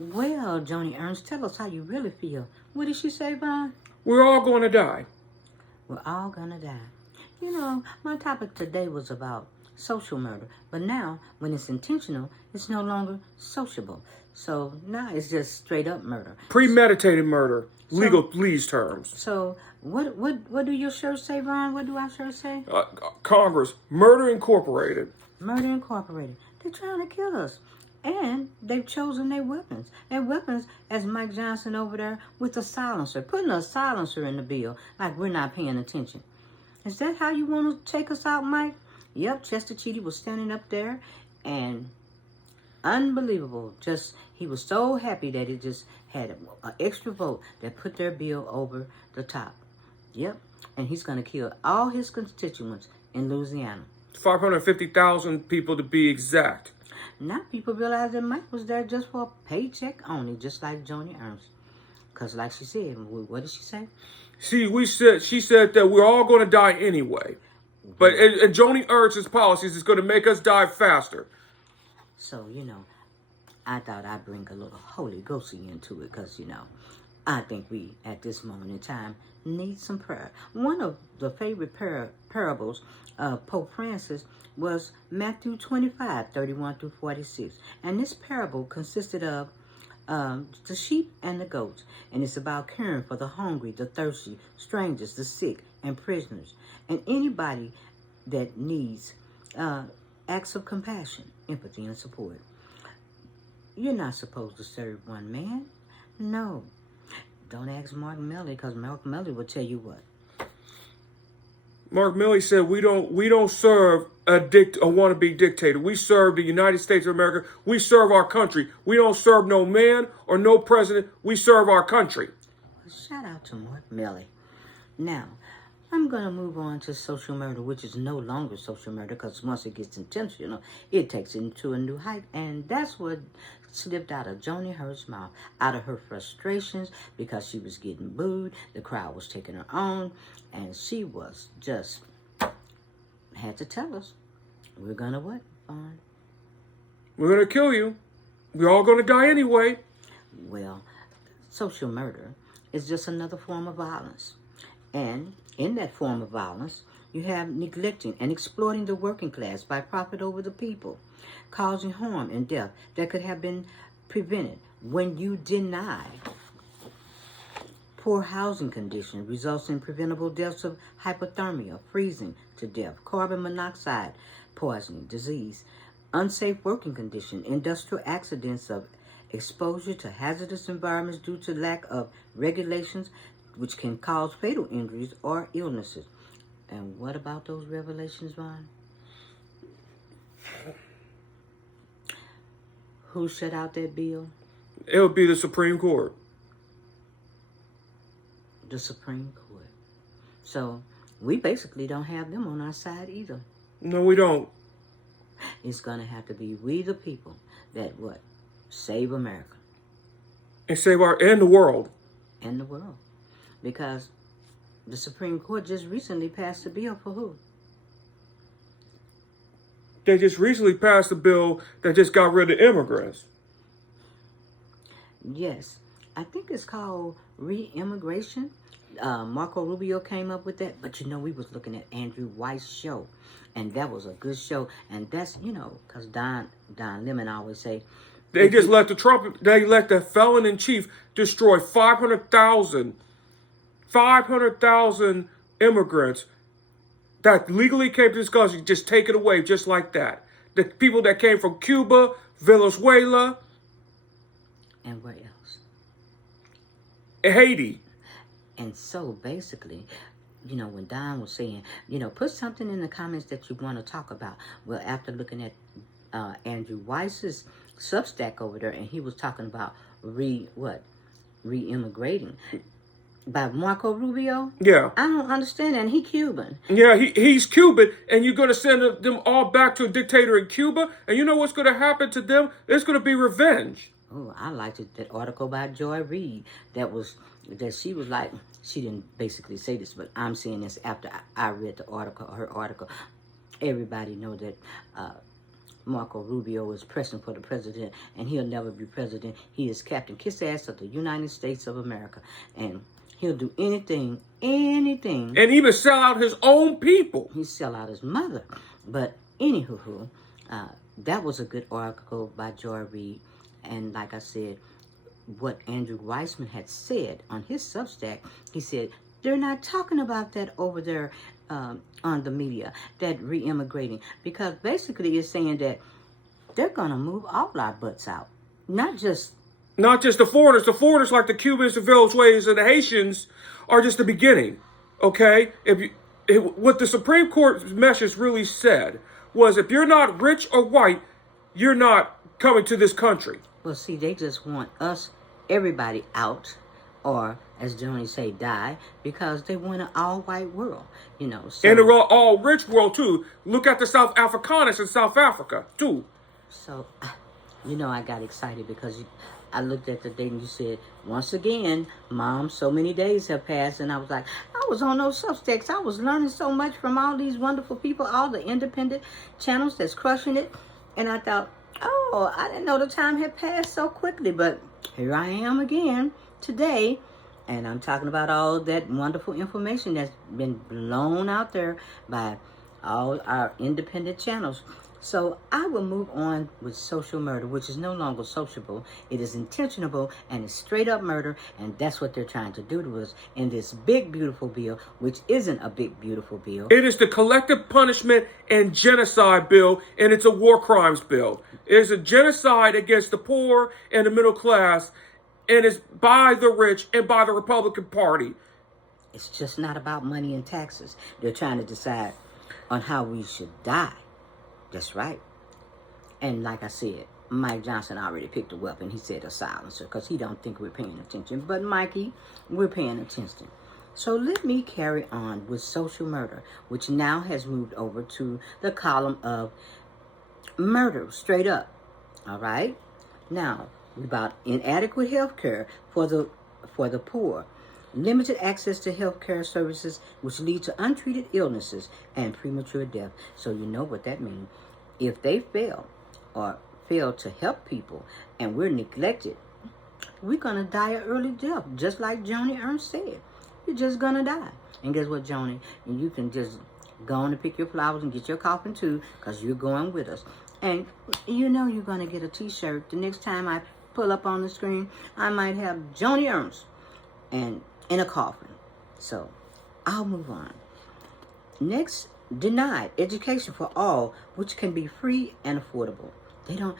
Well, Joni Ernst, tell us how you really feel. What did she say, Vaughn? We're all going to die. We're all gonna die. You know, my topic today was about social murder, but now, when it's intentional, it's no longer sociable. So now it's just straight up murder. Premeditated murder, legalese terms. So what do your shirts say, Ron? What do our shirts say? Congress, Murder Incorporated. Murder Incorporated. They're trying to kill us. And they've chosen their weapons. Their weapons, as Mike Johnson over there, with a silencer. Putting a silencer in the bill, like we're not paying attention. Is that how you want to take us out, Mike? Yep, Chester Cheetah was standing up there, and unbelievable. He was so happy that it just had an extra vote that put their bill over the top. Yep, and he's going to kill all his constituents in Louisiana. 550,000 people to be exact. Now people realize that Mike was there just for a paycheck only, just like Joni Ernst. Because like she said, what did she say? She said that we're all going to die anyway. But and Joni Ernst's policies is going to make us die faster. So, I thought I'd bring a little Holy Ghosty into it because, I think we, at this moment in time, need some prayer. One of the favorite parables of Pope Francis was Matthew 25:31-46. And this parable consisted of the sheep and the goats. And it's about caring for the hungry, the thirsty, strangers, the sick, and prisoners. And anybody that needs acts of compassion, empathy, and support. You're not supposed to serve one man. No. Don't ask Mark Milley, because Mark Milley will tell you what. Mark Milley said we don't serve a wannabe dictator. We serve the United States of America. We serve our country. We don't serve no man or no president. We serve our country. Well, shout out to Mark Milley. Now, I'm going to move on to social murder, which is no longer social murder, because once it gets intentional, it takes it to a new height. And that's what slipped out of Joni Ernst's mouth, out of her frustrations, because she was getting booed, the crowd was taking her on, and she was just, had to tell us, we're going to what, Vaughn? We're going to kill you. We're all going to die anyway. Well, social murder is just another form of violence. And in that form of violence, you have neglecting and exploiting the working class by profit over the people, causing harm and death that could have been prevented. When you deny, poor housing conditions results in preventable deaths of hypothermia, freezing to death, carbon monoxide poisoning, disease, unsafe working conditions, industrial accidents of exposure to hazardous environments due to lack of regulations, which can cause fatal injuries or illnesses. And what about those revelations, Ron? Who shut out that bill? It would be the Supreme Court. The Supreme Court. So we basically don't have them on our side either. No, we don't. It's going to have to be we the people that what? Save America. And save and the world. And the world. Because the Supreme Court just recently passed a bill for who? They just recently passed a bill that just got rid of immigrants. Yes. I think it's called re-immigration. Marco Rubio came up with that. But we was looking at Andrew White's show. And that was a good show. And that's, because Don Lemon always say, they let the felon in chief destroy 500,000 immigrants that legally came to this country, just take it away just like that. The people that came from Cuba, Venezuela. And where else? Haiti. And so basically, when Don was saying, put something in the comments that you want to talk about. Well, after looking at Andrew Weiss's Substack over there, and he was talking about re-immigrating by Marco Rubio. Yeah. I don't understand that. And he Cuban. Yeah, he's Cuban, and you're going to send them all back to a dictator in Cuba, and you know what's going to happen to them? There's going to be revenge. Oh, I liked it, that article by Joy Reid that she was like, she didn't basically say this, but I'm saying this after I read her article. Everybody know that Marco Rubio is pressing for the president, and he'll never be president. He is Captain Kiss Ass of the United States of America, and he'll do anything, and even sell out his own people. He sell out his mother. But anywho, that was a good article by Joy Reid, and like I said, what Andrew Weissman had said on his Substack, he said, they're not talking about that over there on the media, that re-immigrating, because basically it's saying that they're going to move all our butts out. Not just the foreigners. The foreigners like the Cubans, the Venezuelans, and the Haitians are just the beginning, okay? What the Supreme Court message really said was, if you're not rich or white, you're not coming to this country. Well, see, they just want us, everybody out, or as Joni say, die, because they want an all-white world, So, and they're all rich world, too. Look at the South Afrikaners in South Africa, too. So, I got excited because I looked at the date and you said, once again, Mom, so many days have passed. And I was like, I was on those Substacks. I was learning so much from all these wonderful people, all the independent channels that's crushing it. And I thought, oh, I didn't know the time had passed so quickly. But here I am again today. And I'm talking about all that wonderful information that's been blown out there by all our independent channels. So I will move on with social murder, which is no longer sociable. It is intentional and it's straight up murder. And that's what they're trying to do to us in this big, beautiful bill, which isn't a big, beautiful bill. It is the collective punishment and genocide bill, and it's a war crimes bill. It is a genocide against the poor and the middle class, and it's by the rich and by the Republican Party. It's just not about money and taxes. They're trying to decide on how we should die. That's right. And like I said, Mike Johnson already picked a weapon. He said a silencer, because he don't think we're paying attention. But Mikey, we're paying attention. So let me carry on with social murder, which now has moved over to the column of murder, straight up. All right? Now, about inadequate health care for the poor, limited access to health care services, which lead to untreated illnesses and premature death. So you know what that means. If they fail to help people and we're neglected, we're going to die an early death, just like Joni Ernst said. You're just going to die. And guess what, Joni? And you can just go on and pick your flowers and get your coffin too, because you're going with us. And you're going to get a t-shirt. The next time I pull up on the screen, I might have Joni Ernst and in a coffin. So I'll move on. Next, denied education for all, which can be free and affordable. They don't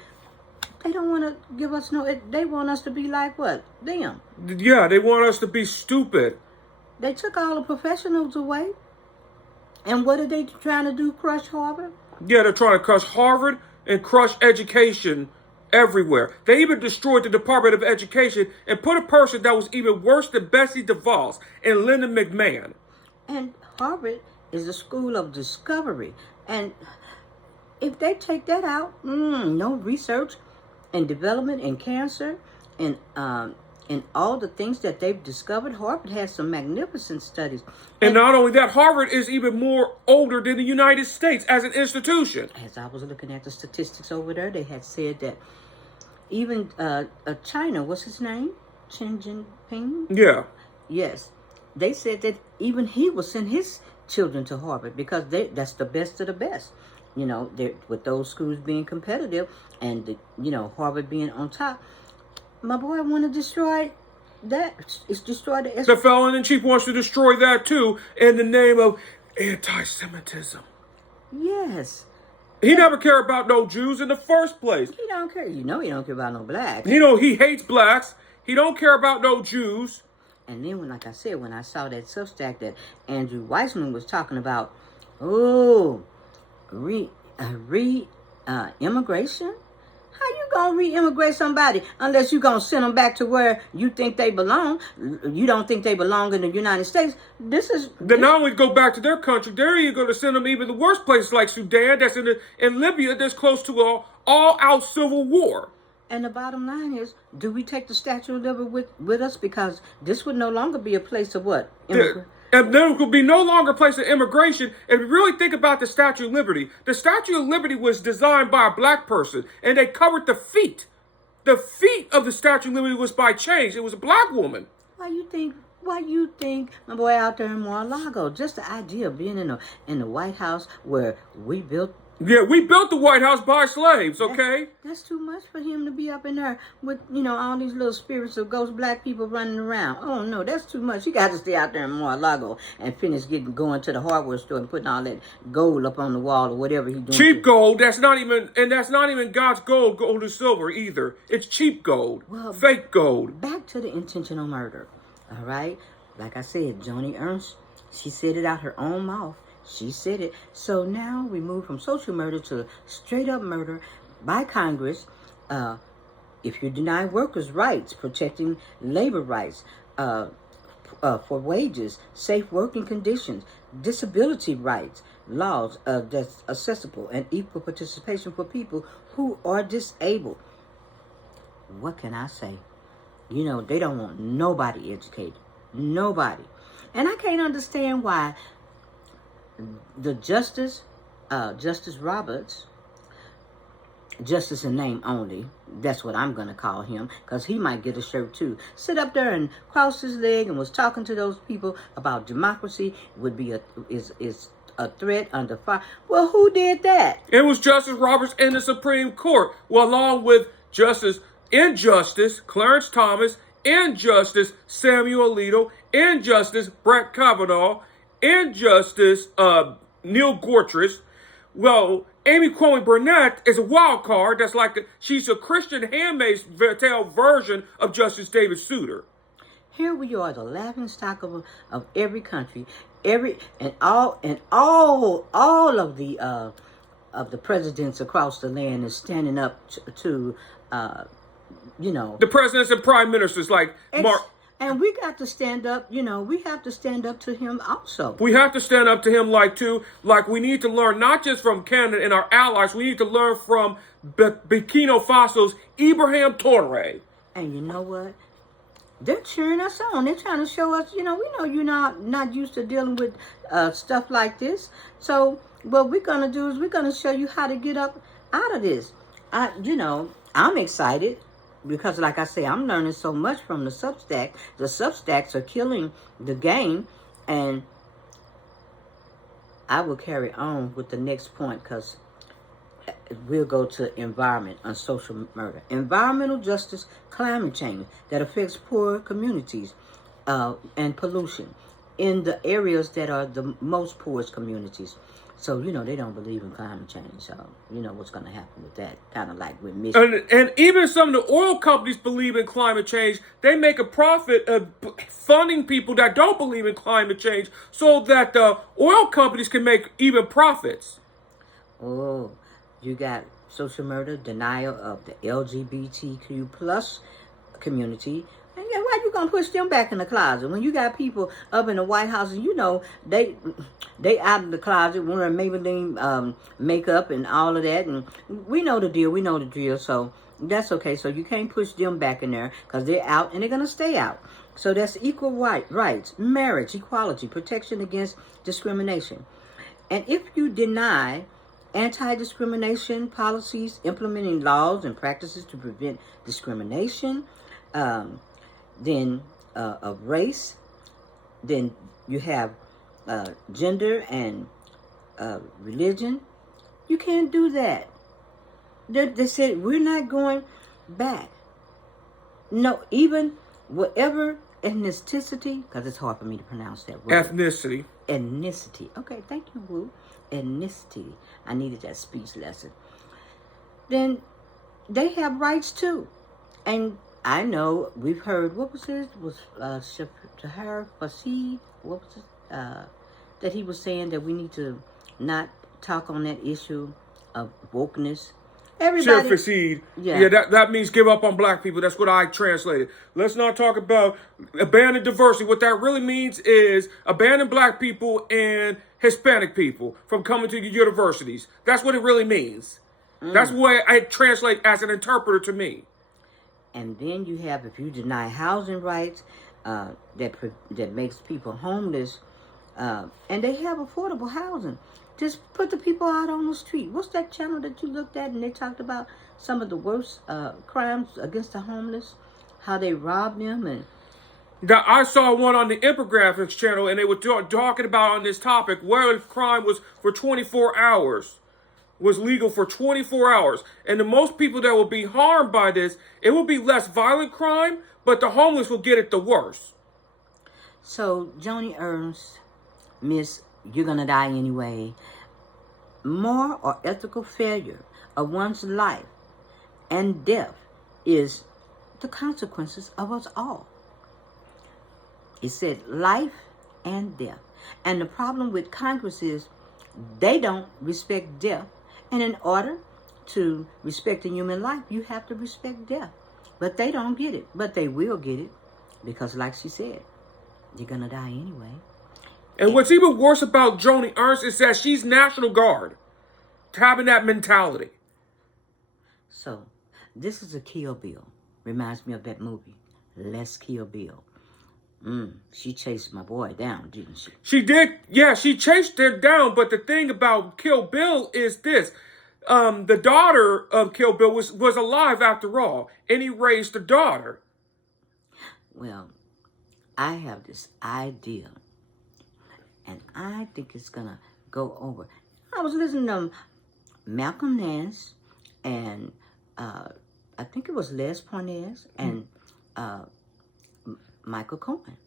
want to give us they want us to be like what? Them. Yeah, they want us to be stupid. They took all the professionals away. And what are they trying to do? Crush Harvard? Yeah, they're trying to crush Harvard and crush education everywhere. They even destroyed the Department of Education and put a person that was even worse than Betsy DeVos and Linda McMahon. And Harvard is a school of discovery. And if they take that out, no research and development in cancer and all the things that they've discovered. Harvard has some magnificent studies. And not only that, Harvard is even more older than the United States as an institution. As I was looking at the statistics over there, they had said that even China, what's his name? Xi Jinping? Yeah. Yes. They said that even he will send his children to Harvard because that's the best of the best. With those schools being competitive and, Harvard being on top. My boy want to destroy that. It's destroy the... The felon-in-chief wants to destroy that, too, in the name of anti-Semitism. Yes. He never cared about no Jews in the first place. He don't care. He don't care about no blacks. He hates blacks. He don't care about no Jews. And then, like I said, when I saw that Substack that Andrew Weissman was talking about, immigration? How you gonna re-immigrate somebody unless you gonna send them back to where you think they belong? You don't think they belong in the United States. Then not only go back to their country, you're going to send them even the worst places like Sudan, that's in Libya, that's close to all-out civil war. And the bottom line is, do we take the Statue of Liberty with us? Because this would no longer be a place of what? And there could be no longer a place of immigration. If you really think about the Statue of Liberty, the Statue of Liberty was designed by a black person, and they covered the feet. The feet of the Statue of Liberty was by chains. It was a black woman. Why you think, my boy out there in Mar-a-Lago, just the idea of being in the White House where we built. Yeah, we built the White House by slaves, okay? That's too much for him to be up in there with, all these little spirits of ghost black people running around. Oh, no, that's too much. You got to stay out there in Mar-a-Lago and finish going to the hardware store and putting all that gold up on the wall or whatever he's doing. Cheap gold, that's not even God's gold, gold and silver either. It's cheap gold, fake gold. Back to the intentional murder, all right? Like I said, Joni Ernst, she said it out her own mouth. She said it. So now we move from social murder to straight up murder by Congress. If you deny workers' rights, protecting labor rights, for wages, safe working conditions, disability rights, laws that's accessible and equal participation for people who are disabled. What can I say? They don't want nobody educated. Nobody. And I can't understand why the Justice Roberts, justice in name only, that's what I'm going to call him, because he might get a shirt too, sit up there and cross his leg and was talking to those people about democracy is a threat under fire. Well, who did that? It was Justice Roberts in the Supreme Court, along with Injustice Clarence Thomas, Injustice Samuel Alito, Injustice Brett Kavanaugh, Injustice Neil Gorsuch. Well, Amy Coney Barrett is a wild card. That's she's a Christian Handmaid's Tale version of Justice David Souter. Here we are, the laughing stock of every country, all of the presidents across the land is standing up to the presidents and prime ministers and we got to stand up, we have to stand up to him also. We have to stand up to him we need to learn not just from Canada and our allies, we need to learn from Burkina Faso's Ibrahim Traoré. And you know what? They're cheering us on. They're trying to show us, we know you're not used to dealing with stuff like this. So what we're going to do is we're going to show you how to get up out of this. I'm excited. Because like I say, I'm learning so much from the Substack. The Substacks are killing the game. And I will carry on with the next point because we'll go to environment and social murder. Environmental justice, climate change that affects poor communities and pollution in the areas that are the most poorest communities. So, they don't believe in climate change. So, what's going to happen with that. Kind of like with Michigan. And even some of the oil companies believe in climate change. They make a profit of funding people that don't believe in climate change so that the oil companies can make even profits. Oh, you got social murder, denial of the LGBTQ plus community. And yeah, why you gonna push them back in the closet when you got people up in the White House and they out of the closet wearing Maybelline makeup and all of that, and we know the deal. So that's okay. So you can't push them back in there because they're out and they're gonna stay out. So that's equal rights, marriage, equality, protection against discrimination. And if you deny anti-discrimination policies, implementing laws and practices to prevent discrimination, then of race, then you have gender and religion. You can't do that. They said we're not going back. No, even whatever ethnicity, because it's hard for me to pronounce that word. Ethnicity. Okay, thank you, Woo. Ethnicity. I needed that speech lesson. Then they have rights too. And I know we've heard, what was his? Was Shahar Fasid? What was it? That he was saying that we need to not talk on that issue of wokeness. Everybody, Fasid. Yeah, that means give up on black people. That's what I translated. Let's not talk about abandon diversity. What that really means is abandon black people and Hispanic people from coming to universities. That's what it really means. That's what I translate as an interpreter to me. And then you have, if you deny housing rights, that makes people homeless, And they have affordable housing. Just put the people out on the street. What's that channel that you looked at and they talked about some of the worst crimes against the homeless? How they robbed them and... Now, I saw one on the infographics channel, and they were talking about on this topic where crime was for 24 hours, was legal for 24 hours. And the most people that will be harmed by this, it will be less violent crime, but the homeless will get it the worst. So, Joni Ernst, Miss, you're gonna die anyway. Moral or ethical failure of one's life and death is the consequences of us all. It said life and death. And the problem with Congress is they don't respect death. And in order to respect a human life, you have to respect death. But they don't get it. But they will get it. Because like she said, you're going to die anyway. And what's even worse about Joni Ernst is that she's National Guard, having that mentality. So, this is a Kill Bill. Reminds me of that movie, Let's Kill Bill. She chased my boy down, didn't she? She did. Yeah, she chased her down. But the thing about Kill Bill is this. The daughter of Kill Bill was alive after all. And he raised the daughter. Well, I have this idea. And I think it's going to go over. I was listening to Malcolm Nance and I think it was Les Parnes and Michael Cohen.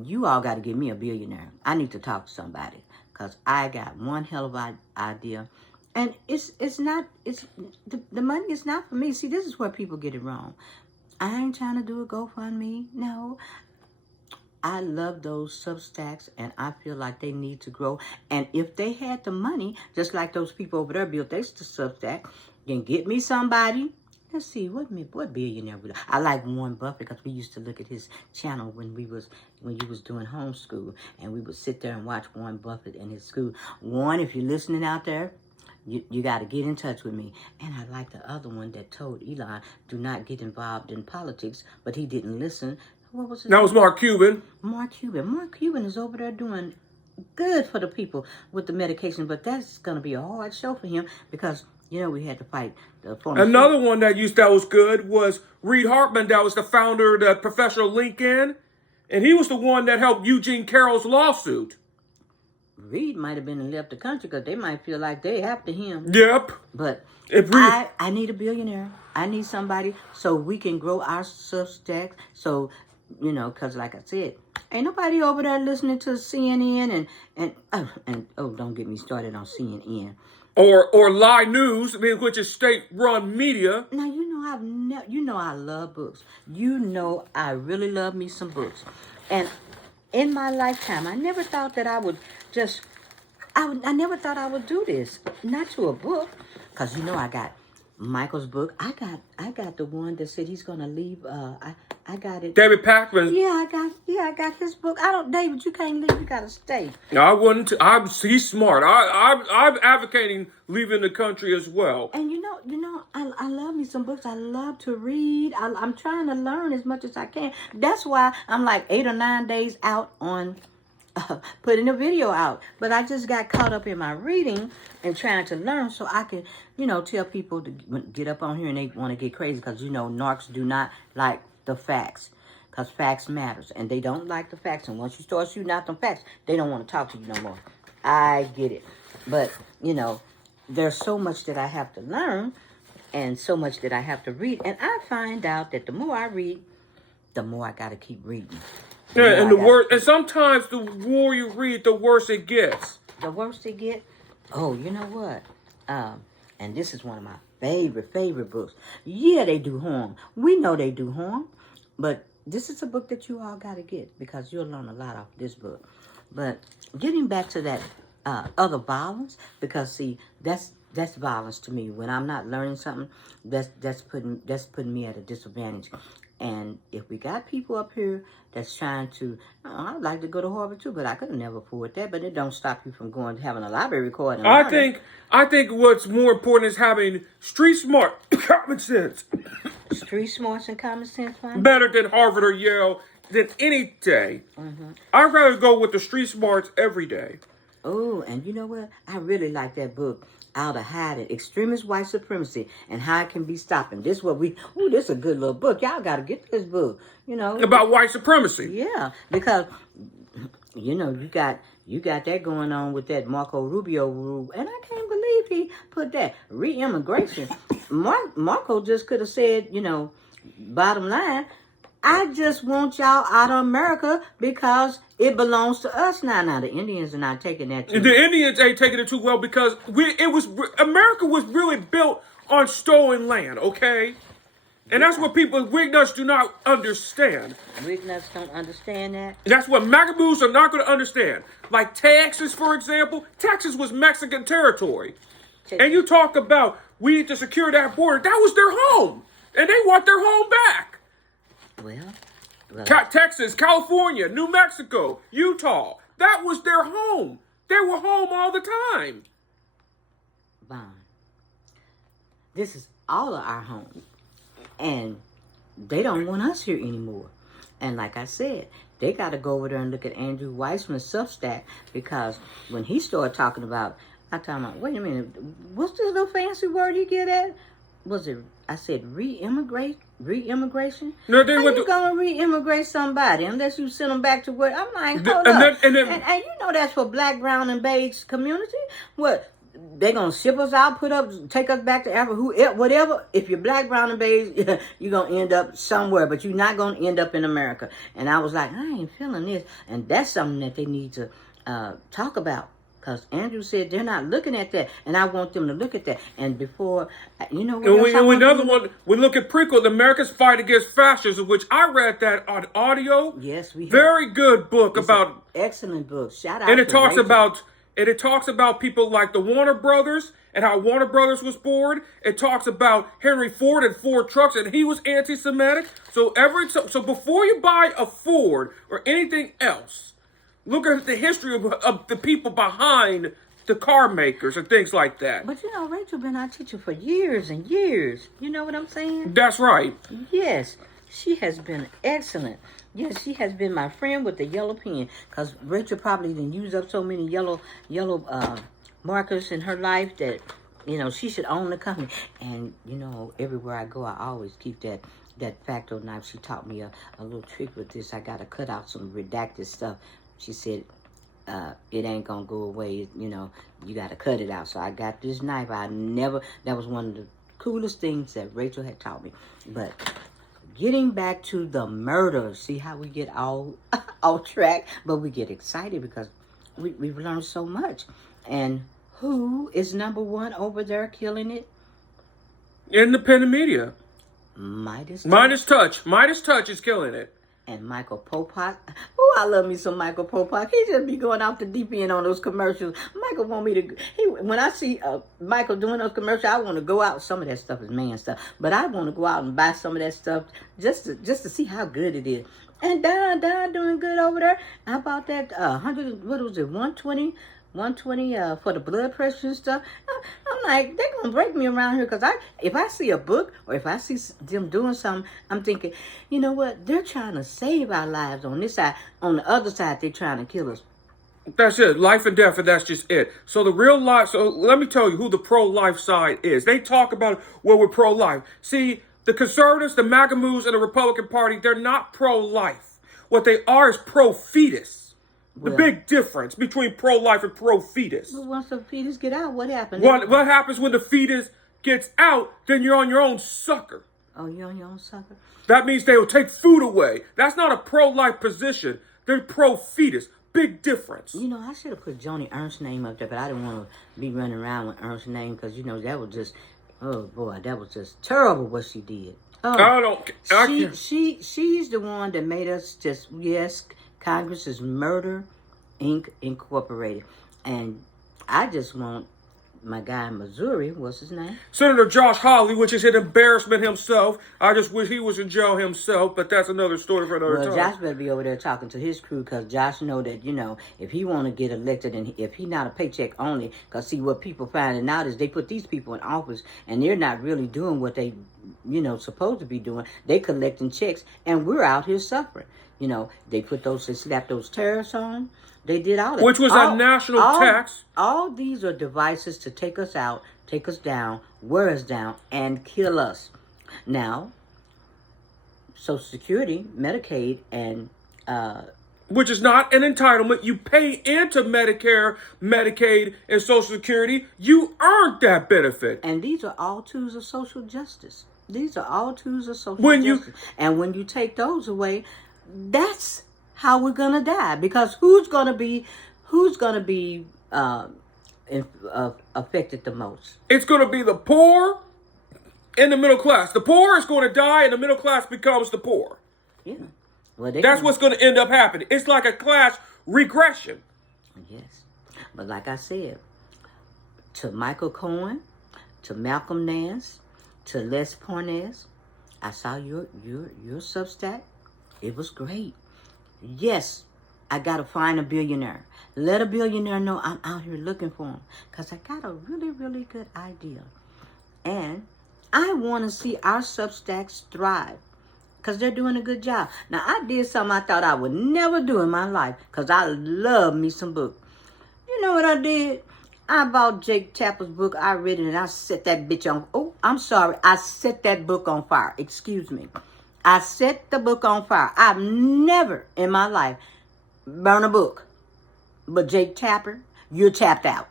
You all got to give me a billionaire. I need to talk to somebody because I got one hell of an idea. And the money is not for me. See, this is where people get it wrong. I ain't trying to do a GoFundMe. No. I love those Substacks, and I feel like they need to grow. And if they had the money, just like those people over there built their Substack, then get me somebody. Let's see, what billionaire would I like Warren Buffett because we used to look at his channel when you was doing homeschool, and we would sit there and watch Warren Buffett in his school. Warren, if you're listening out there, you got to get in touch with me. And I like the other one that told Elon, do not get involved in politics, but he didn't listen. What was his name? That was Mark Cuban. Mark Cuban is over there doing good for the people with the medication, but that's going to be a hard show for him because, we had to fight the former... Another one that was good was Reed Hartman, that was the founder of the professional LinkedIn, and he was the one that helped Eugene Carroll's lawsuit. Reed might have been and left the country because they might feel like they after him. Yep. But I need a billionaire. I need somebody so we can grow our Substack. So, because like I said, ain't nobody over there listening to CNN and don't get me started on CNN. Or Lie News, which is state-run media. Now, I love books. I really love me some books. And in my lifetime, I never thought that I would I never thought I would do this. Not to a book. Because, I got Michael's book. I got the one that said he's going to leave. I got it. David Pakman. Yeah, I got his book. David, you can't leave. You got to stay. No, I wouldn't. He's smart. I'm advocating leaving the country as well. And I love me some books. I love to read. I'm trying to learn as much as I can. That's why I'm like 8 or 9 days out on putting a video out. But I just got caught up in my reading and trying to learn so I can, tell people to get up on here and they want to get crazy because, narcs do not like the facts because facts matters and they don't like the facts. And once you start shooting out them facts, they don't want to talk to you no more. I get it. But, there's so much that I have to learn and so much that I have to read. And I find out that the more I read, the more I got to keep reading. Yeah, and sometimes the more you read, the worse it gets. The worse it gets? Oh, you know what? And this is one of my favorite books. Yeah, they do harm. We know they do harm. But this is a book that you all got to get because you'll learn a lot off this book. But getting back to that other violence, because see, that's violence to me. When I'm not learning something, that's putting me at a disadvantage. And if we got people up here that's trying to, I'd like to go to Harvard too, but I could never afford that. But it don't stop you from having a library card. And I think what's more important is having street smart common sense. Street smarts and common sense, man. Better than Harvard or Yale than any day. I'd rather go with the street smarts every day. Oh, and you know what? I really like that book, Out of Hiding, Extremist White Supremacy and How It Can Be Stopped. And this is what this is a good little book. Y'all got to get this book, About white supremacy. Yeah, because, you got that going on with that Marco Rubio rule. And I can't believe he put that re-immigration. Marco just could have said, bottom line, I just want y'all out of America because it belongs to us now. Now, the Indians are not taking that too The Indians ain't taking it too well because America was really built on stolen land, okay? And that's what people, Wignuts do not understand. Wignuts don't understand that? That's what Magaboos are not going to understand. Like Texas, for example. Texas was Mexican territory. And you talk about, we need to secure that border. That was their home. And they want their home back. Well, Texas, California, New Mexico, Utah. That was their home. They were home all the time. Bon, this is all of our homes. And they don't want us here anymore. And like I said, they got to go over there and look at Andrew Weissman's Substack, because when he started talking about, wait a minute, what's this little fancy word he get at? Was it, I said re-immigration? No, they How went you to gonna re-immigrate somebody unless you send them back to work? I'm like, hold up. And that's for black, brown, and beige community? What? They gonna ship us out, take us back to Africa, whatever. If you're black, brown, and beige, you're gonna end up somewhere, but you're not gonna end up in America. And I was like, I ain't feeling this. And that's something that they need to talk about. Because Andrew said they're not looking at that, and I want them to look at that. And before, we look at Prequel, America's Fight Against Fascism, which I read that on audio. Yes, we have. Very good book about. Excellent book. Shout out. And it talks about people like the Warner Brothers and how Warner Brothers was born. It talks about Henry Ford and Ford trucks, and he was anti-Semitic. So before you buy a Ford or anything else, look at the history of the people behind the car makers and things like that. But Rachel been our teacher for years and years. You know what I'm saying? That's right. Yes, she has been excellent. Yes, she has been my friend with the yellow pen. Because Rachel probably didn't use up so many yellow markers in her life that, she should own the company. And, everywhere I go, I always keep that Facto knife. She taught me a little trick with this. I got to cut out some redacted stuff. She said, it ain't going to go away. You got to cut it out. So I got this knife. That was one of the coolest things that Rachel had taught me. But getting back to the murder, see how we get all off track, but we get excited because we've learned so much. And who is number one over there killing it? Independent media. Midas Touch. Midas Touch is killing it. And Michael Popak. Oh, I love me some Michael Popak. He just be going off the deep end on those commercials. Michael want me to. When I see Michael doing those commercials, I want to go out. Some of that stuff is man stuff, but I want to go out and buy some of that stuff just to see how good it is. And Don doing good over there. How about that 100? What was it? 120 for the blood pressure and stuff. I'm like, they're gonna break me around here, because if I see a book or if I see them doing something, I'm thinking, you know what? They're trying to save our lives on this side. On the other side, they're trying to kill us. That's it. Life and death, and that's just it. So the real life. So let me tell you who the pro-life side is. They talk about, well, we're pro-life. See, the conservatives, the Magamoos, and the Republican Party, they're not pro-life. What they are is pro-fetus. The big difference between pro-life and pro-fetus. But once the fetus get out, what happens? What happens when the fetus gets out? Then you're on your own sucker. Oh, you're on your own sucker? That means they will take food away. That's not a pro-life position. They're pro-fetus. Big difference. I should have put Joni Ernst's name up there, but I didn't want to be running around with Ernst's name, because, that was just, oh boy, that was just terrible what she did. Oh, she's the one that made us just, yes, Congress is Murder, Inc. Incorporated. And I just want my guy in Missouri, what's his name? Senator Josh Hawley, which is an embarrassment himself. I just wish he was in jail himself, but that's another story for another time. Well, Josh better be over there talking to his crew, because Josh know that, if he want to get elected, and if he not a paycheck only, because see, what people finding out is they put these people in office, and they're not really doing what they supposed to be doing. They collecting checks, and we're out here suffering. They slapped those tariffs on. They did all that. Which was a national tax. All these are devices to take us out, take us down, wear us down, and kill us. Now, Social Security, Medicaid, and which is not an entitlement. You pay into Medicare, Medicaid, and Social Security. You earned that benefit. And these are all tools of social justice. These are all tools of social justice. And when you take those away, that's how we're gonna die. Because who's gonna be affected the most? It's gonna be the poor and the middle class. The poor is going to die, and the middle class becomes the poor. Yeah. Well, that's what's going to end up happening. It's like a class regression. Yes. But like I said, to Michael Cohen, to Malcolm Nance, to Les Parnes, I saw your Substack. It was great. Yes, I got to find a billionaire. Let a billionaire know I'm out here looking for him. Because I got a really, really good idea. And I want to see our Substacks thrive. Because they're doing a good job. Now, I did something I thought I would never do in my life. Because I love me some books. You know what I did? I bought Jake Tapper's book. I read it and I set that bitch on. Oh, I'm sorry. I set that book on fire. Excuse me. I set the book on fire. I've never in my life burned a book. But Jake Tapper, you're tapped out.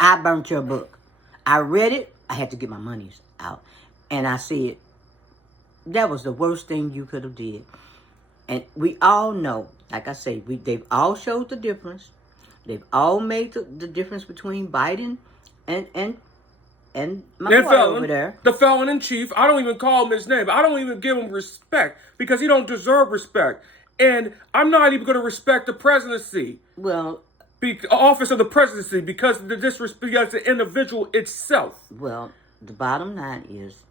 I burnt your book. I read it. I had to get my money out. And I said, that was the worst thing you could have did. And we all know, like I say, they've all showed the difference. They've all made the difference between Biden and my boy over there. The felon in chief. I don't even call him his name. I don't even give him respect because he don't deserve respect. And I'm not even going to respect the presidency. Well, office of the presidency because of the disrespect against the individual itself. Well, the bottom line is,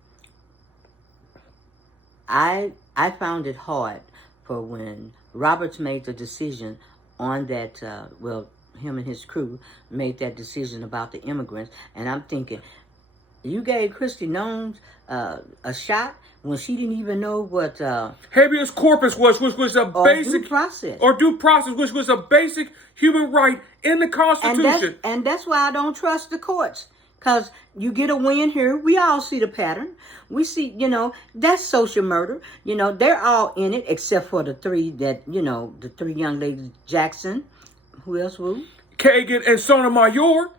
I found it hard for when Roberts made the decision on that, him and his crew made that decision about the immigrants. And I'm thinking, you gave Kristi Noem a shot when she didn't even know what habeas corpus was, which was a basic due process, which was a basic human right in the Constitution. And that's why I don't trust the courts. Because you get a win here. We all see the pattern. We see, that's social murder. They're all in it except for the three the three young ladies, Jackson. Who else, Woo? Kagan and Sotomayor.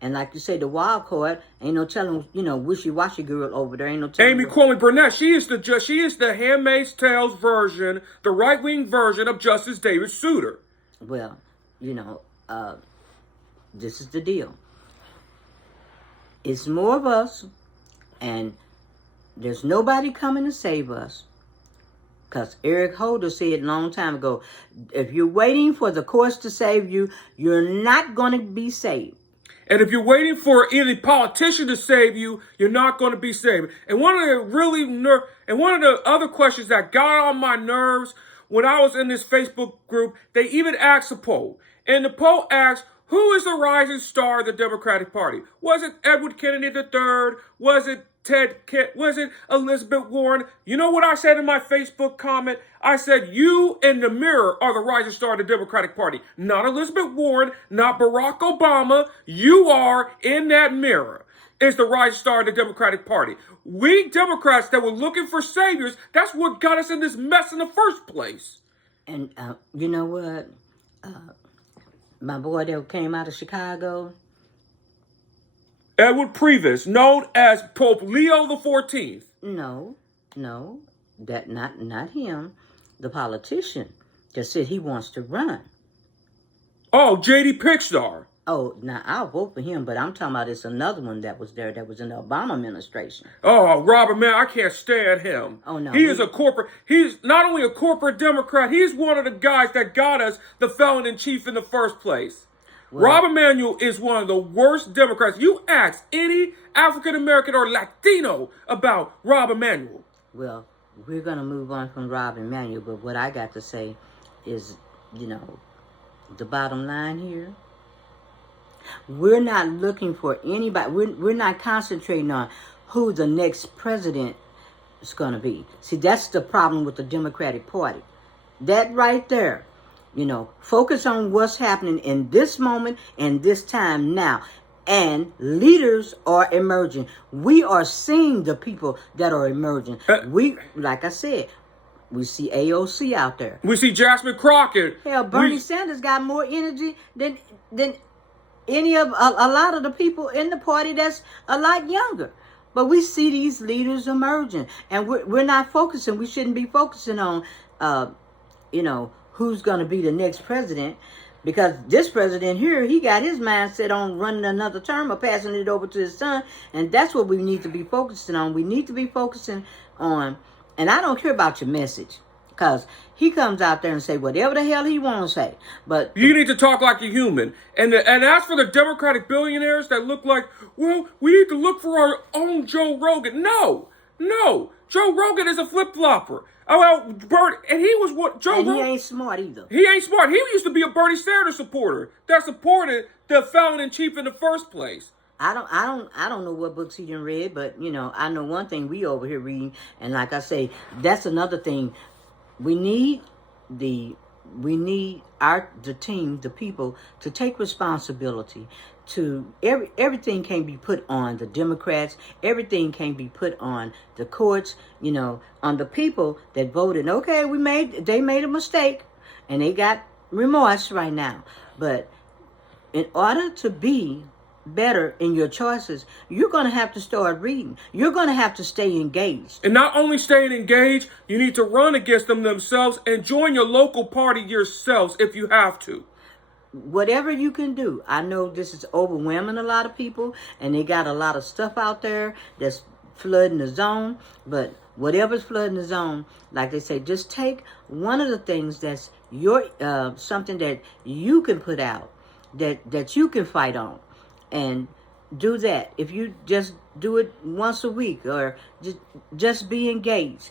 And like you say, the wild card, ain't no telling, wishy-washy girl over there. Ain't no telling. Amy Coney Burnett, she is the Handmaid's Tale version, the right-wing version of Justice David Souter. Well, this is the deal. It's more of us, and there's nobody coming to save us. Because Eric Holder said a long time ago, if you're waiting for the courts to save you, you're not going to be saved. And if you're waiting for any politician to save you, you're not going to be saved. And one of the other questions that got on my nerves when I was in this Facebook group, they even asked a poll. And the poll asked, who is the rising star of the Democratic Party? Was it Edward Kennedy III? Was it was it Elizabeth Warren? You know what I said in my Facebook comment? I said, you in the mirror are the rising star of the Democratic Party. Not Elizabeth Warren, not Barack Obama. You are in that mirror. Is the rising star of the Democratic Party. We Democrats that were looking for saviors, that's what got us in this mess in the first place. And you know what? My boy that came out of Chicago, Edward Previs, known as Pope Leo XIV. No, that not him. The politician just said he wants to run. Oh, J.D. Pickstar. Oh, now I'll vote for him, but I'm talking about it's another one that was there that was in the Obama administration. Oh, Robert, man, I can't stand him. Oh, no. He's not only a corporate Democrat, he's one of the guys that got us the felon in chief in the first place. Well, Rahm Emanuel is one of the worst Democrats. You ask any African American or Latino about Rahm Emanuel. Well, we're going to move on from Rahm Emanuel, but what I got to say is, the bottom line here, we're not looking for anybody. We're not concentrating on who the next president it's going to be. See, that's the problem with the Democratic Party. That right there, focus on what's happening in this moment and this time now. And leaders are emerging. We are seeing the people that are emerging. Like I said, we see AOC out there. We see Jasmine Crockett. Hell, Bernie Sanders got more energy than any of a lot of the people in the party that's a lot younger. But we see these leaders emerging, and we're not focusing. We shouldn't be focusing on, who's going to be the next president. Because this president here, he got his mindset on running another term or passing it over to his son. And that's what we need to be focusing on. We need to be focusing on, and I don't care about your message. Because he comes out there and say whatever the hell he want to say. But you need to talk like a human. And as for the Democratic billionaires that look like, well, we need to look for our own Joe Rogan. No. Joe Rogan is a flip-flopper. Oh, well, and he was what Joe Rogan. He ain't smart either. He ain't smart. He used to be a Bernie Sanders supporter that supported the felon in chief in the first place. I don't know what books he done read, but I know one thing we over here reading, and like I say, that's another thing. We need the team, the people, to take responsibility. To everything can be put on the Democrats. Everything can be put on the courts. On the people that voted. Okay, they made a mistake, and they got remorse right now. But in order to be better in your choices, you're going to have to start reading. You're going to have to stay engaged. And not only staying engaged, you need to run against them themselves and join your local party yourselves if you have to. Whatever you can do. I know this is overwhelming a lot of people, and they got a lot of stuff out there that's flooding the zone. But whatever's flooding the zone, like they say, just take one of the things that's your something that you can put out, that you can fight on, and do that. If you just do it once a week, or just be engaged.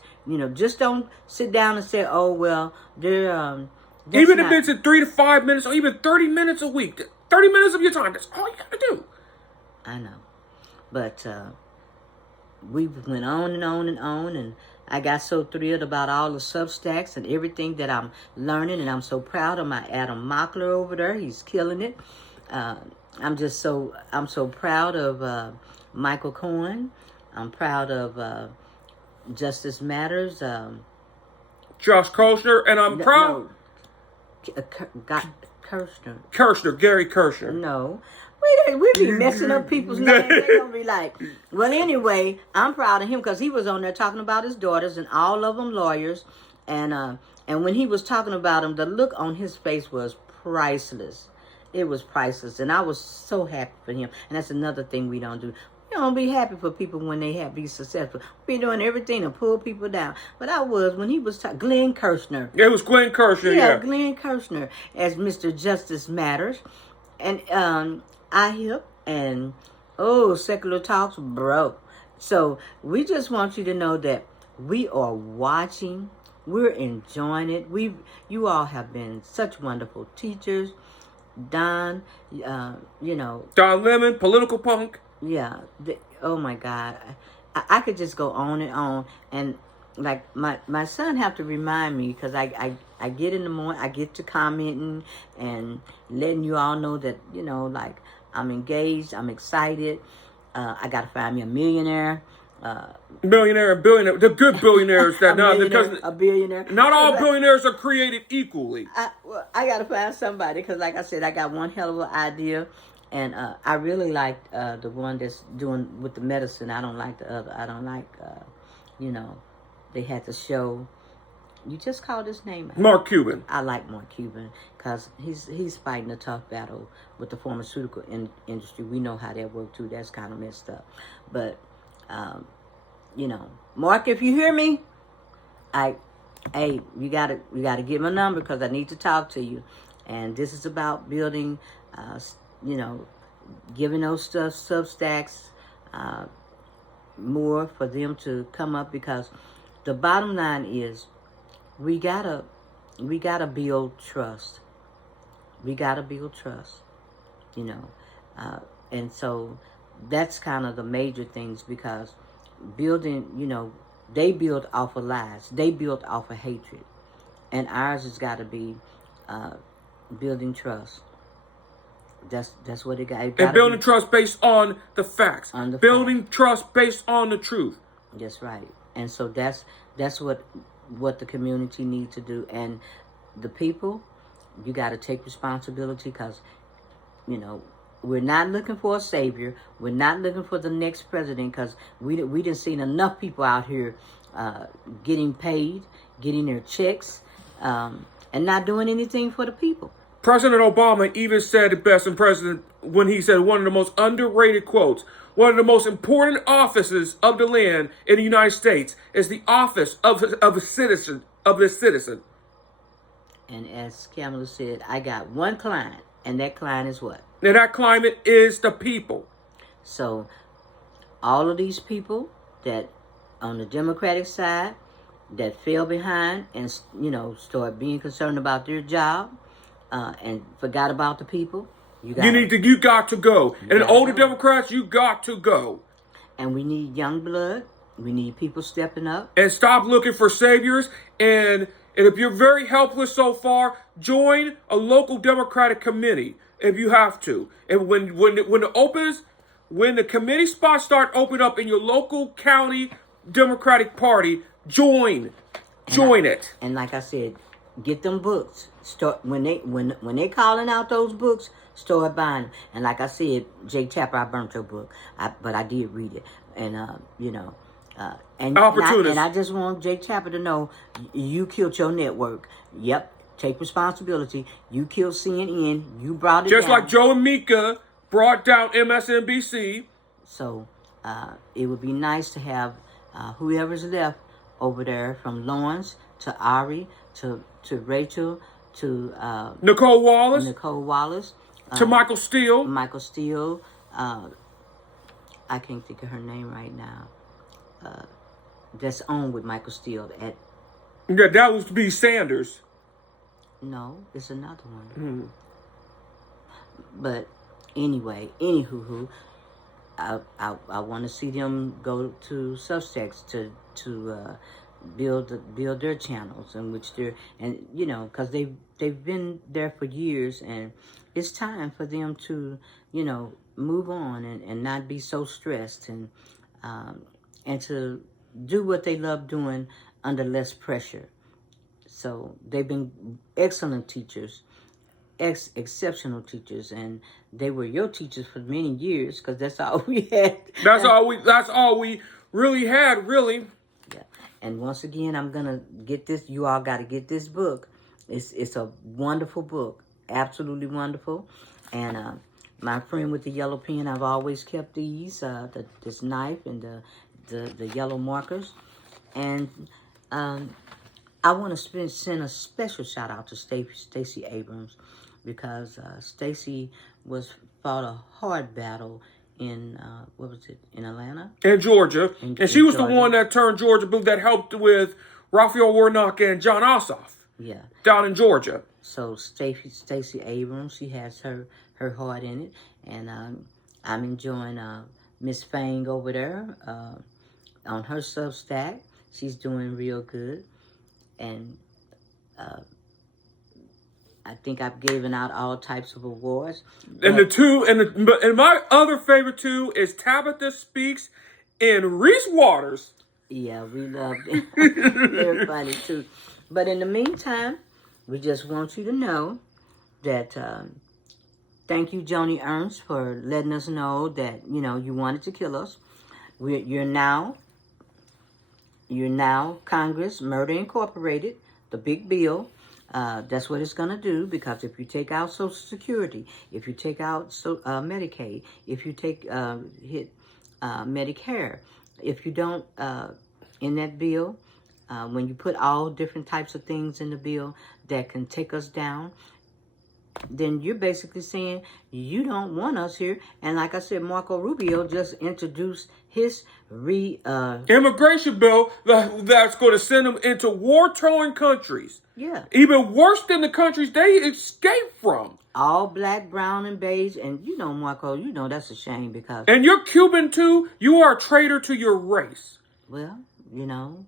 Just don't sit down and say, "Oh well, they're." Even if it's in 3 to 5 minutes, or even 30 minutes a week, 30 minutes of your time, that's all you gotta do. I know. But we went on and on and on, and I got so thrilled about all the Substacks and everything that I'm learning, and I'm so proud of my Adam Mockler over there. He's killing it. I'm so proud of Michael Cohen. I'm proud of Justice Matters. Josh Kushner, and I'm proud. No. Gary Kirshner. No. We be messing up people's names. They're going to be like, well, anyway, I'm proud of him because he was on there talking about his daughters, and all of them lawyers. And when he was talking about them, the look on his face was priceless. It was priceless. And I was so happy for him. And that's another thing we don't do. We don't be happy for people when they be successful. We be doing everything to pull people down. But I was, when he was talking, Glenn Kirshner. It was Glenn Kirshner, yeah. Glenn Kirshner as Mr. Justice Matters. And IHIP and, Secular Talks, bro. So we just want you to know that we are watching. We're enjoying it. You all have been such wonderful teachers. Don, Don Lemon, political punk. Yeah. Oh my God. I could just go on and on. And like my son have to remind me, because I get in the morning, I get to commenting and letting you all know that, like I'm engaged, I'm excited. I got to find me a millionaire. Millionaire and billionaire, the good billionaires that a billionaire. Not all billionaires are created equally. I got to find somebody, because like I said, I got one hell of an idea. And I really like the one that's doing with the medicine. I don't like the other. I don't like, they had the show. You just called his name out. Mark Cuban. I like Mark Cuban because he's fighting a tough battle with the pharmaceutical industry. We know how that worked too. That's kind of messed up. But, Mark, if you hear me, you gotta get my number, because I need to talk to you. And this is about building, giving those Substacks more for them to come up, because the bottom line is we gotta build trust. We gotta build trust, and so that's kind of the major things, because building, They built off of lies. They built off of hatred. And ours has got to be building trust. That's what it got. And building trust based on the facts. On the building facts. trust based on the truth. That's right. And so that's what the community needs to do. And the people, you got to take responsibility, because, you know, we're not looking for a savior. We're not looking for the next president, because we didn't seen enough people out here getting paid, getting their checks, and not doing anything for the people. President Obama even said it best when he said one of the most underrated quotes, one of the most important offices of the land in the United States is the office of a citizen, of the citizen. And as Kamala said, I got one client, and that client is what? And that climate is the people. So all of these people that on the Democratic side that fell behind and, you know, start being concerned about their job and forgot about the people, you got to go. And older Democrats, you got to go. And we need young blood. We need people stepping up. And stop looking for saviors. And if you're very helpless so far, join a local Democratic committee if you have to. And when the committee spots start opening up in your local county Democratic Party, join it. And like I said, get them books. Start when they calling out those books, start buying them. And like I said, Jay Tapper, I burnt your book, but I did read it. And you know, and I just want Jay Tapper to know, you killed your network. Yep, take responsibility. You killed CNN. You brought it just down. like Joe and Mika brought down MSNBC. So it would be nice to have whoever's left over there, from Lawrence to Ari to Rachel to Nicole Wallace to Michael Steele. I can't think of her name right now. That's on with Michael Steele at. Yeah, that would be Sanders. No, it's another one. But anyway, anywho, I want to see them go to Substacks to build their channels, in which they're, and you know, because they've been there for years, and it's time for them to, you know, move on and not be so stressed, and to do what they love doing under less pressure. So they've been excellent teachers, exceptional teachers, and they were your teachers for many years, because that's all we had. That's all we really had, really. Yeah. And once again, I'm gonna get this. You all got to get this book. It's a wonderful book, absolutely wonderful. And my friend with the yellow pen, I've always kept these, this knife and the yellow markers. And I want to send a special shout out to Stacey Abrams, because Stacey fought a hard battle in in Atlanta? In Georgia. And she was the one that turned Georgia blue, that helped with Raphael Warnock and John Ossoff. Yeah. Down in Georgia. So Stacey Abrams, she has her heart in it. And I'm enjoying Miss Fang over there on her Substack. She's doing real good. And I think I've given out all types of awards. And my other favorite too is Tabitha Speaks and Reese Waters. Yeah, we love them. They're funny too. But in the meantime, we just want you to know that thank you, Joni Ernst, for letting us know that, you know, you wanted to kill us. You're now Congress, Murder Incorporated, the big bill. That's what it's going to do, because if you take out Social Security, if you take out Medicaid, if you take hit Medicare, if you don't, in that bill, when you put all different types of things in the bill that can take us down, then you're basically saying you don't want us here. And like I said, Marco Rubio just introduced his immigration bill that's going to send them into war-torn countries. Yeah. Even worse than the countries they escaped from. All black, brown, and beige. And you know, Marco, you know that's a shame, because... And you're Cuban too. You are a traitor to your race. Well,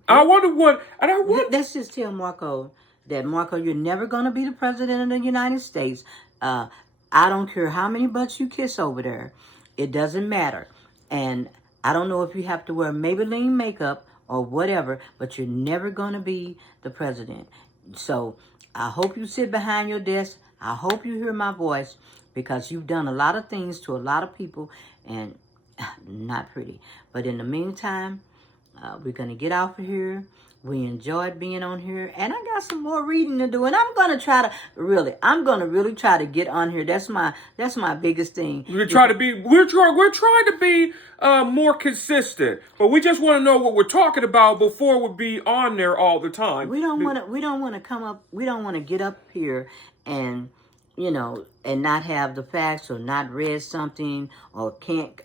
I wonder what, and I wonder. Let's just tell Marco that, Marco, you're never going to be the president of the United States. I don't care how many butts you kiss over there. It doesn't matter. And I don't know if you have to wear Maybelline makeup or whatever, but you're never going to be the president. So I hope you sit behind your desk. I hope you hear my voice, because you've done a lot of things to a lot of people, and not pretty. But in the meantime, we're going to get off of here. We enjoyed being on here, and I got some more reading to do, and I'm going to try to really try to get on here. That's my biggest thing. We're trying to be more consistent, but we just want to know what we're talking about before we be on there all the time. We don't want to come up. We don't want to get up here and and not have the facts, or not read something, or can't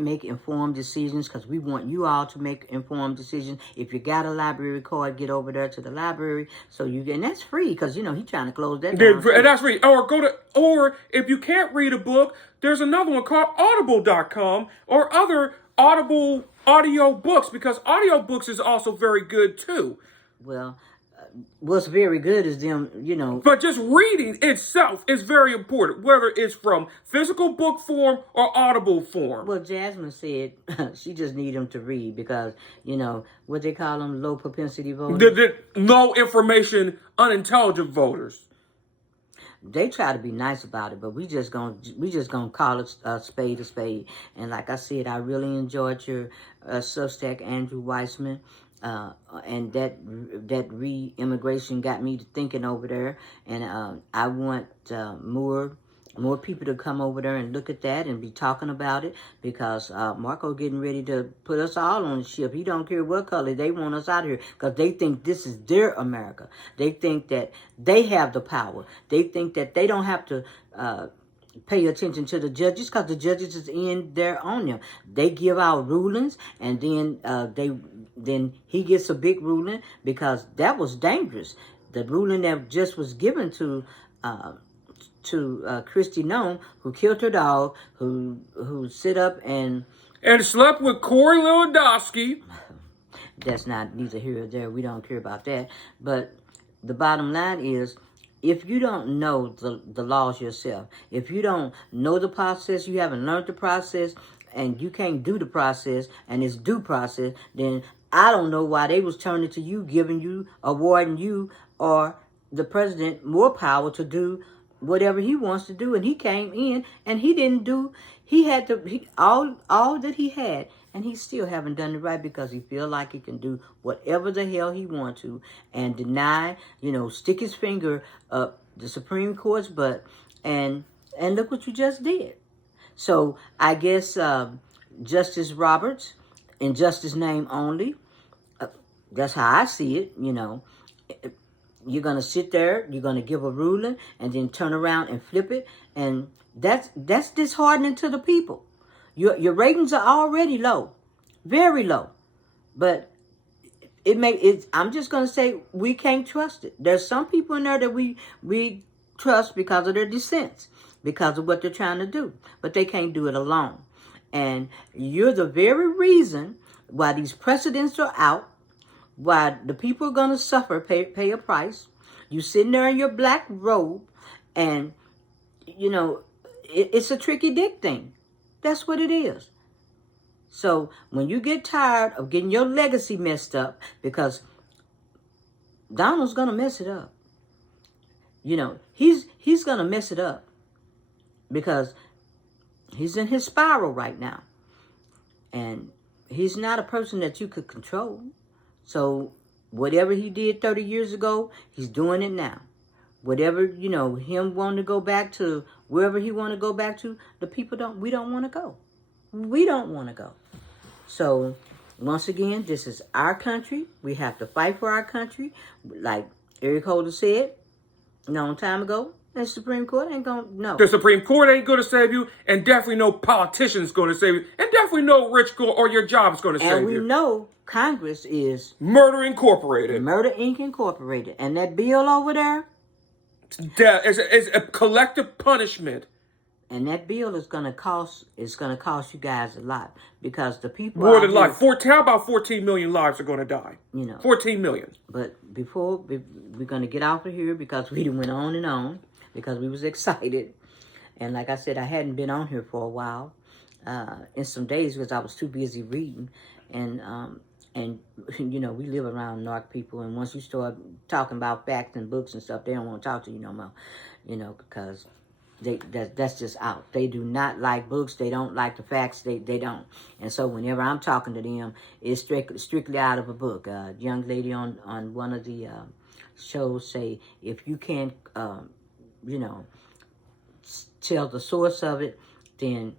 make informed decisions, because we want you all to make informed decisions. If you got a library card, get over there to the library, and that's free, because he's trying to close that down. And that's free. Or if you can't read a book, there's another one called audible.com, or other audio books, because audio books is also very good too. Well, what's very good is them, But just reading itself is very important, whether it's from physical book form or audible form. Well, Jasmine said she just need them to read, because, what they call them, low propensity voters. The low information, unintelligent voters. They try to be nice about it, but we just gonna call it a spade a spade. And like I said, I really enjoyed your Substack, Andrew Weissman. And that re-immigration got me to thinking over there, and I want more people to come over there and look at that and be talking about it, because Marco getting ready to put us all on the ship. He don't care what color. They want us out of here, because they think this is their America. They think that they have the power. They think that they don't have to pay attention to the judges, because the judges is in there on them. They give out rulings, and then he gets a big ruling, because that was dangerous. The ruling that just was given to Christy Nome, who killed her dog, who sit up and slept with Corey Lewandowski. That's not neither here or there. We don't care about that. But the bottom line is, if you don't know the laws yourself, if you don't know the process, you haven't learned the process, and you can't do the process, and it's due process, then I don't know why they was turning to you, giving you, awarding you, or the president more power to do whatever he wants to do. And he came in, and he didn't do, all that he had, and he still haven't done it right, because he feel like he can do whatever the hell he want to, and deny, stick his finger up the Supreme Court's butt, and look what you just did. So I guess Justice Roberts, in justice name only, that's how I see it. You're going to sit there, you're going to give a ruling, and then turn around and flip it, and that's disheartening to the people. Your ratings are already low, very low, but I'm just going to say, we can't trust it. There's some people in there that we trust because of their dissents, because of what they're trying to do, but they can't do it alone. And you're the very reason why these precedents are out, why the people are going to suffer, pay a price. You sitting there in your black robe, and, it's a tricky dick thing. That's what it is. So when you get tired of getting your legacy messed up, because Donald's going to mess it up. He's going to mess it up, because he's in his spiral right now. And he's not a person that you could control. So whatever he did 30 years ago, he's doing it now. Whatever, him wanting to go back to wherever he want to go back to, the people we don't want to go. We don't want to go. So once again, this is our country. We have to fight for our country. Like Eric Holder said a long time ago, the Supreme Court ain't going to, no. The Supreme Court ain't going to save you, and definitely no politician's going to save you, and definitely no rich girl or your job's going to save you. And we know Congress is Murder Incorporated. Murder Inc. Incorporated. And that bill over there, it's a collective punishment And that bill is going to cost you guys a lot, because the people More out than here, life. How about 14 million lives are going to die? 14 million. But before we're going to get off of here, because we went on and on, because we was excited. And like I said, I hadn't been on here for a while, in some days, because I was too busy reading. And we live around NARC people, and once you start talking about facts and books and stuff, they don't want to talk to you no more, because that's just out. They do not like books. They don't like the facts. They don't. And so whenever I'm talking to them, it's strictly out of a book. A young lady on one of the shows say, if you can't, tell the source of it, then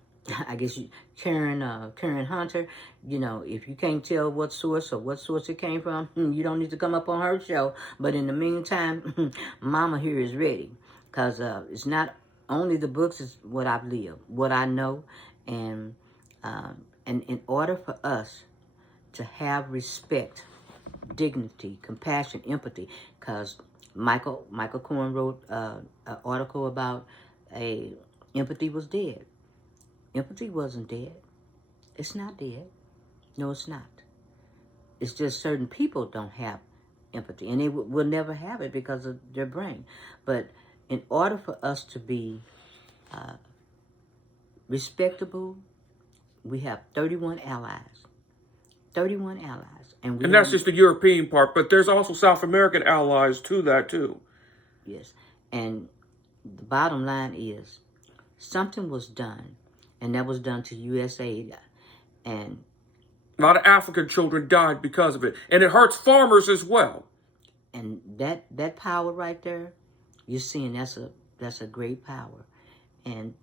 I guess Karen Hunter, if you can't tell what source it came from, you don't need to come up on her show. But in the meantime, Mama here is ready, because it's not only the books, is what I've lived, what I know, and in order for us to have respect, dignity, compassion, empathy, because Michael Korn wrote an article about empathy was dead. Empathy wasn't dead. It's not dead. No, it's not. It's just certain people don't have empathy, and they will never have it because of their brain. But in order for us to be respectable, we have 31 allies. 31 allies. And that's just the European part, but there's also South American allies to that, too. Yes. And the bottom line is, something was done, and that was done to USAID. And a lot of African children died because of it. And it hurts farmers as well. And that power right there, you're seeing that's a great power. And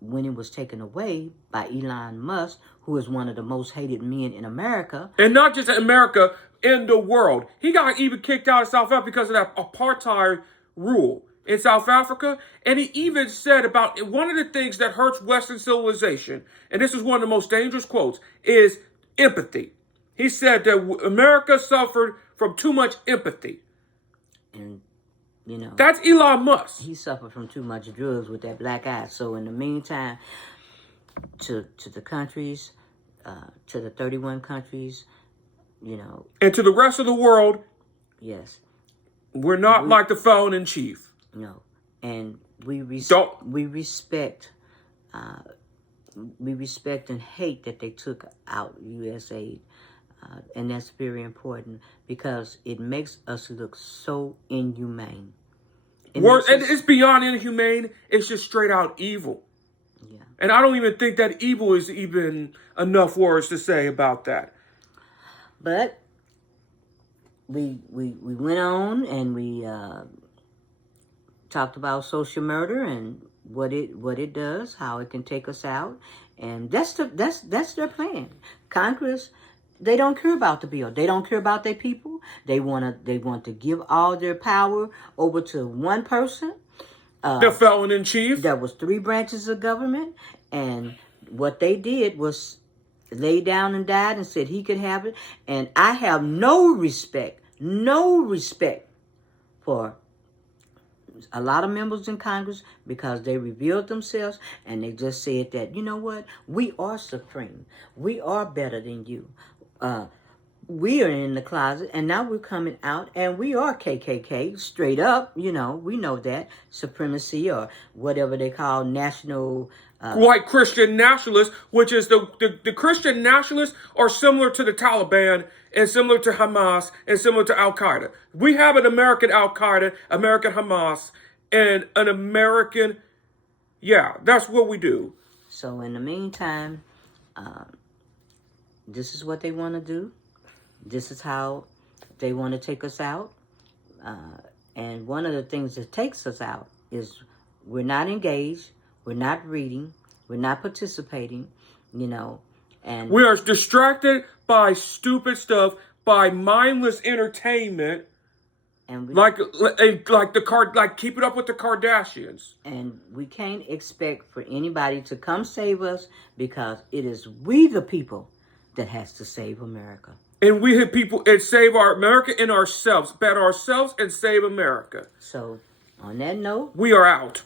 when it was taken away by Elon Musk, who is one of the most hated men in America. And not just in America, in the world. He got even kicked out of South Africa because of that apartheid rule in South Africa. And he even said about one of the things that hurts Western civilization, and this is one of the most dangerous quotes, is empathy. He said that America suffered from too much empathy. And that's Elon Musk. He suffered from too much drugs with that black eye. So in the meantime, to the countries, to the 31 countries, and to the rest of the world, yes, we're not like the felon in chief. No, and we respect and hate that they took out USAID. And that's very important, because it makes us look so inhumane. And it's beyond inhumane. It's just straight out evil. Yeah. And I don't even think that evil is even enough words to say about that. But we went on, and we talked about social murder and what it does, how it can take us out, and that's their plan. Congress, they don't care about the bill. They don't care about their people. They want to give all their power over to one person. The felon in chief. There was 3 branches of government, and what they did was lay down and died and said he could have it. And I have no respect for a lot of members in Congress, because they revealed themselves and they just said that, you know what, we are supreme. We are better than you. We are in the closet, and now we're coming out, and we are KKK, straight up, we know that, supremacy, or whatever they call national... white Christian nationalists, which is the Christian nationalists are similar to the Taliban, and similar to Hamas, and similar to Al-Qaeda. We have an American Al-Qaeda, American Hamas, and an American... Yeah, that's what we do. So in the meantime... this is what they want to do. This is how they want to take us out. And one of the things that takes us out is we're not engaged, we're not reading, we're not participating, and we are distracted by stupid stuff, by mindless entertainment, and like keeping up with the Kardashians. And we can't expect for anybody to come save us, because it is we the people that has to save America. And we hit people and save our America and ourselves. Better ourselves and save America. So, on that note, we are out.